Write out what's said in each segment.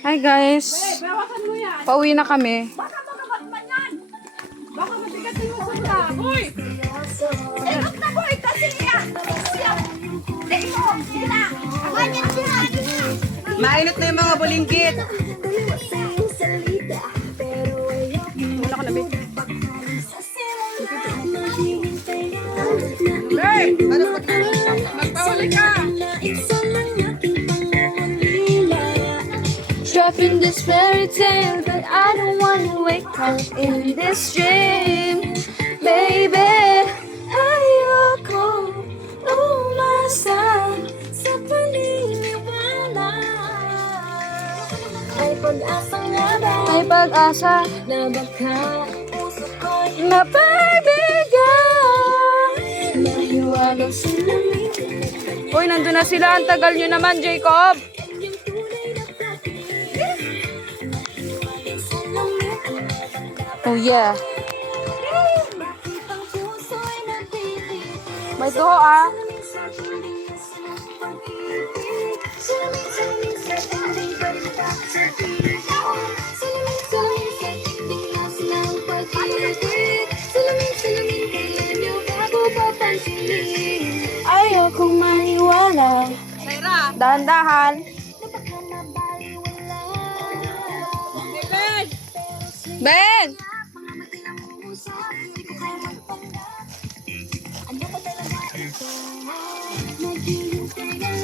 Hi guys. Bawasan mo yan. Pauwi na kami. Baka magamat man yan. Baka matigatin mo sa mga. Boy! Ikot na boy! Kasi yan! Kuya! Dito! Sila! Amanyan sila! Mainit na yung mga bulinggit. Wala ka na, babe. Hey! Magpahuli ka! Trapped in this fairy tale, but I don't wanna wake up in this dream, baby. Ayoko umasa sa paniniwala. Ay pag-asa nga ba? May pag-asa Na baka puso ko'y mapabigyan. Mahiwago sa lamig. Uy, nandun na sila. Ang tagal nyo naman, Jacob. Yung tunay na pag-ibig sa lamig. Oh yeah. Bakit ang puso'y natitig? May duho ah. Ayokong maniwala. Dahan-dahan. Ben!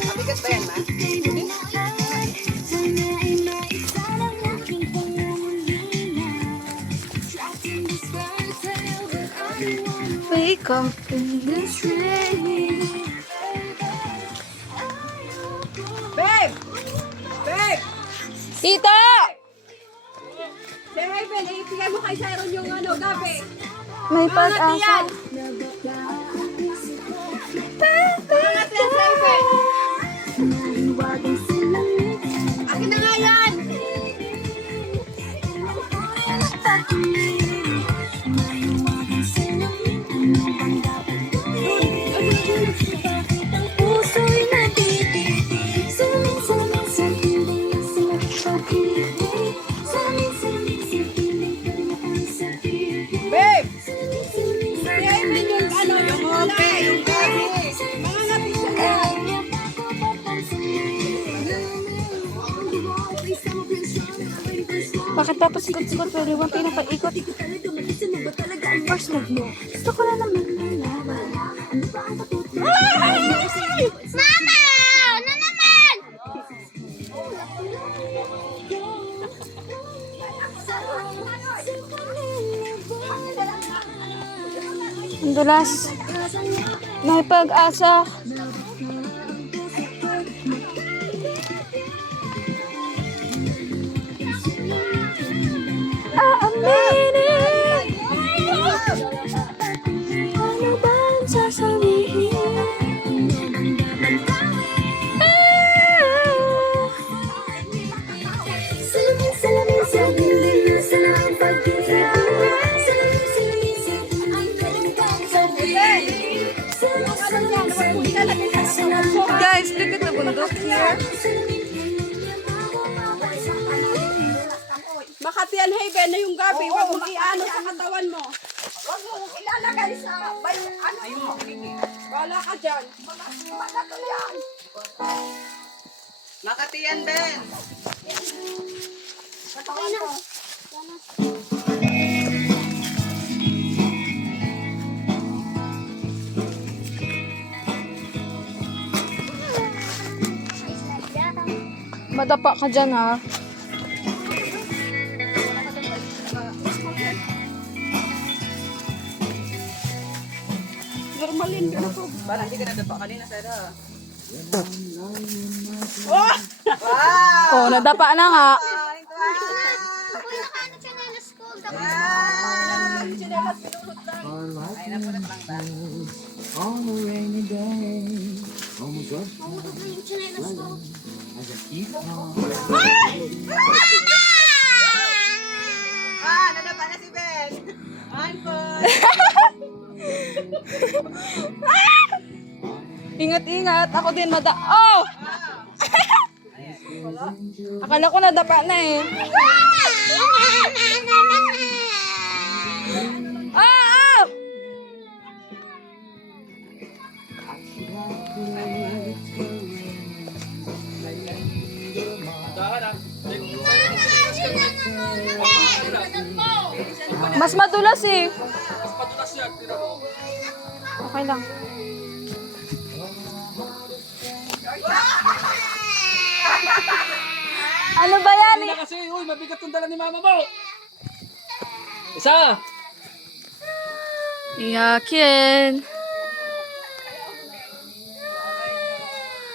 Mabigat ba yan, ma? Wake up in this rain. Babe! Babe! Tito! Si Raven, itigay mo kay Siron yung gabi. May Pangat pag-asa. yan! Pangat yan, Raven! Akin na nga yan! Babe! Si Raven yung yung hope, yung gabi. Mga ngapin siya yan. Bakit tapos ikot-ikot pero yung pinapa-ikot? First move mo. Gusto ko na naman nalaman. Mama! Ano naman? Ang dulas. May pag-asa. Aaminin. Ano ba ang sasabihin? Salamin, salamin sa hindi na sa pag-ibig. Salamin, salamin sa ang kanilang pag-ibig. Salamin, salamin sa hindi na sa Guys, look at the bundok here. Makati yan, Haven, na yung gabi. Huwag mong iano sa katawan mo. Huwag mong ilalagay sa ano mo. Bala ka dyan. Magato yan. Makati yan, Ben. Madapa ka dyan ha. Normalin ka na po. Parang hindi ka nadapa kanina, Sarah. Oh! Wow! Oh, nadapa na nga. Ay, napunat lang ba? On a rainy day, almost up as I keep on. Nadapa na si Ben. Anton. Ingat-ingat. Ako din Oh! Akala ko nadapa na eh. Ah! Mas madulas eh. Okay lang. Ano ba yan? Hindi na kasi, uy, mabigat yung dala ni mama mo. Isa. Iyakin.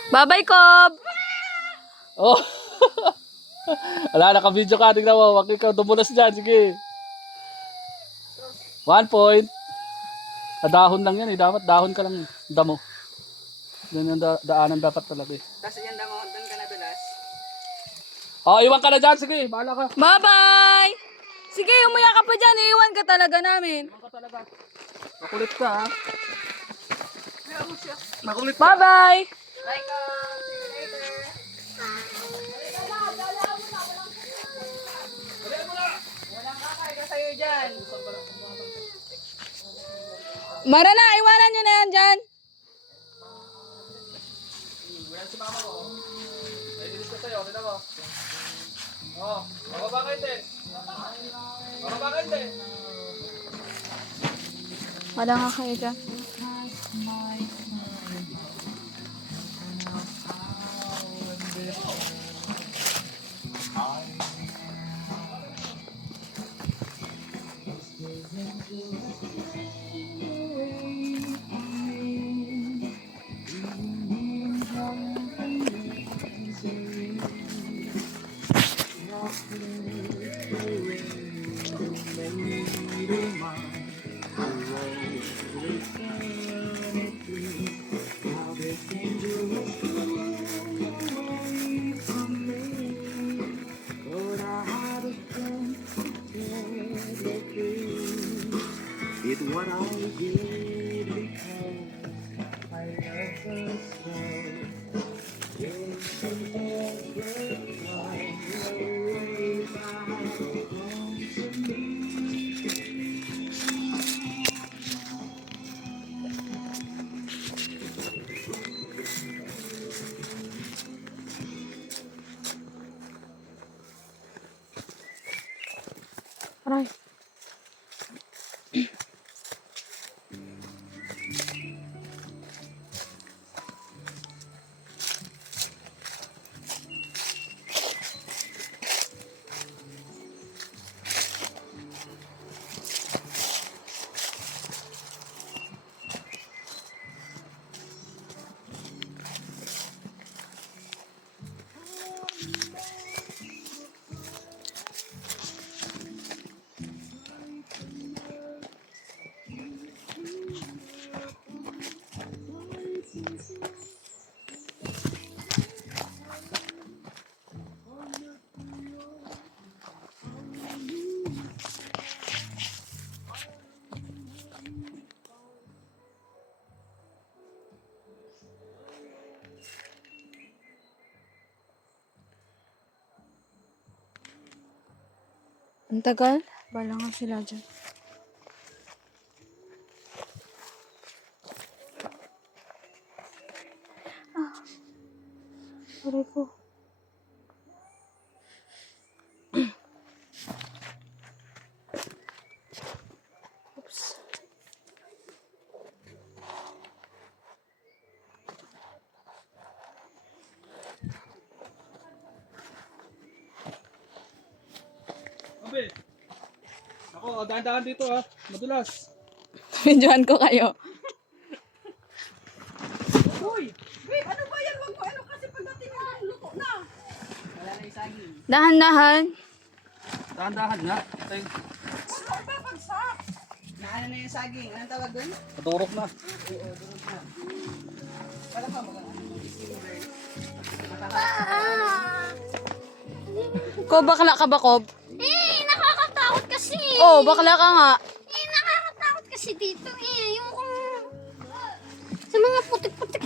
Bye-bye, Cob. Oh. Wala, naka-video ka. Tingnan mo. Wag ikaw dumulas dyan. Sige. 1 point. Dahon lang yan eh. Dapat dahon ka lang. Damo. Yan yung daanan dapat talaga eh. Tapos yan damo, doon ka nadulas. Oh, iwan ka na dyan. Sige, bahala ka. Bye-bye. Sige, umuya ka pa dyan. Iiwan ka talaga namin. Iwan ka talaga. Makulit ka ha. Makulit ka. Bye-bye. Bye, ko. See you later. Walang kakain ka sa'yo dyan. Mara na, iwanan nyo na yan dyan. Yan si mama mo. May dinis ko sa'yo. Tignan mo. Oh, bababa ka hindi. Bababa ka hindi. Wala nga kayo dyan. It's what I did because I love her so. Aray. Ang tagal. Bala nga sila dyan. Aray ko. Oops. Abe. Ako, dahan-dahan dito ha. Madulas. Videohan ko kayo. Uy! Babe, ano ba yan? Wag mo ano kasi pagdating mo luto na. Wala na yung saging. Dahan-dahan. Dahan-dahan nga. Ito yung Ano ba pagsak? Naano na yung saging. Anong tawag doon? padurok na. Wala pa maganda. Kob, bakla ka ba, Kob? Nakakatakot kasi. Oh, bakla ka nga. Nakakatakot kasi dito eh. Yung kung... Sa mga putik-putik.